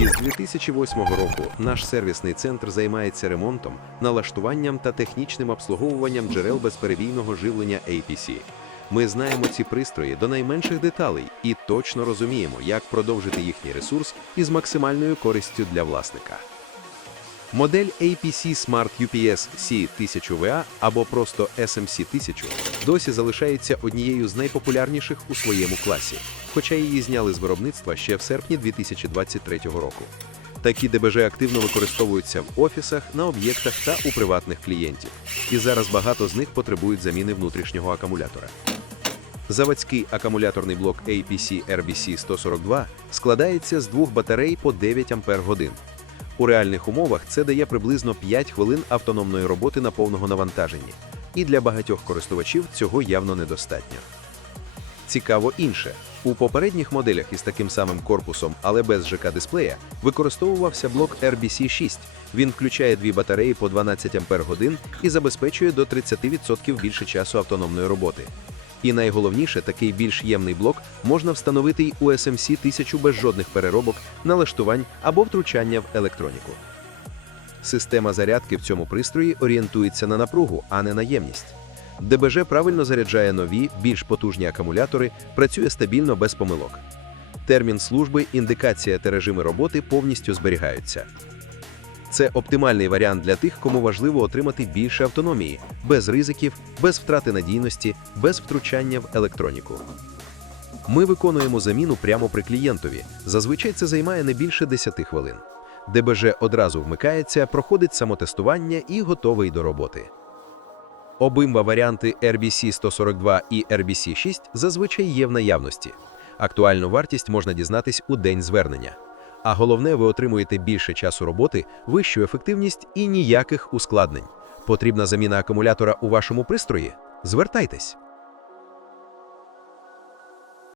Із 2008 року наш сервісний центр займається ремонтом, налаштуванням та технічним обслуговуванням джерел безперебійного живлення APC. Ми знаємо ці пристрої до найменших деталей і точно розуміємо, як продовжити їхній ресурс із максимальною користю для власника. Модель APC Smart UPS C1000VA або просто SMC1000 досі залишається однією з найпопулярніших у своєму класі, хоча її зняли з виробництва ще в серпні 2023 року. Такі ДБЖ активно використовуються в офісах, на об'єктах та у приватних клієнтів, і зараз багато з них потребують заміни внутрішнього акумулятора. Заводський акумуляторний блок APC RBC 142 складається з двох батарей по 9 Ах. У реальних умовах це дає приблизно 5 хвилин автономної роботи на повному навантаженні, і для багатьох користувачів цього явно недостатньо. Цікаво інше. У попередніх моделях із таким самим корпусом, але без ЖК-дисплея, використовувався блок RBC6. Він включає дві батареї по 12 Ах і забезпечує до 30% більше часу автономної роботи. І найголовніше, такий більш ємний блок можна встановити й у SMC 1000 без жодних переробок, налаштувань або втручання в електроніку. Система зарядки в цьому пристрої орієнтується на напругу, а не на ємність. ДБЖ правильно заряджає нові, більш потужні акумулятори, працює стабільно без помилок. Термін служби, індикація та режими роботи повністю зберігаються. Це оптимальний варіант для тих, кому важливо отримати більше автономії, без ризиків, без втрати надійності, без втручання в електроніку. Ми виконуємо заміну прямо при клієнтові. Зазвичай це займає не більше 10 хвилин. ДБЖ одразу вмикається, проходить самотестування і готовий до роботи. Обидва варіанти RBC 142 і RBC 6 зазвичай є в наявності. Актуальну вартість можна дізнатись у день звернення. А головне, ви отримуєте більше часу роботи, вищу ефективність і ніяких ускладнень. Потрібна заміна акумулятора у вашому пристрої? Звертайтесь.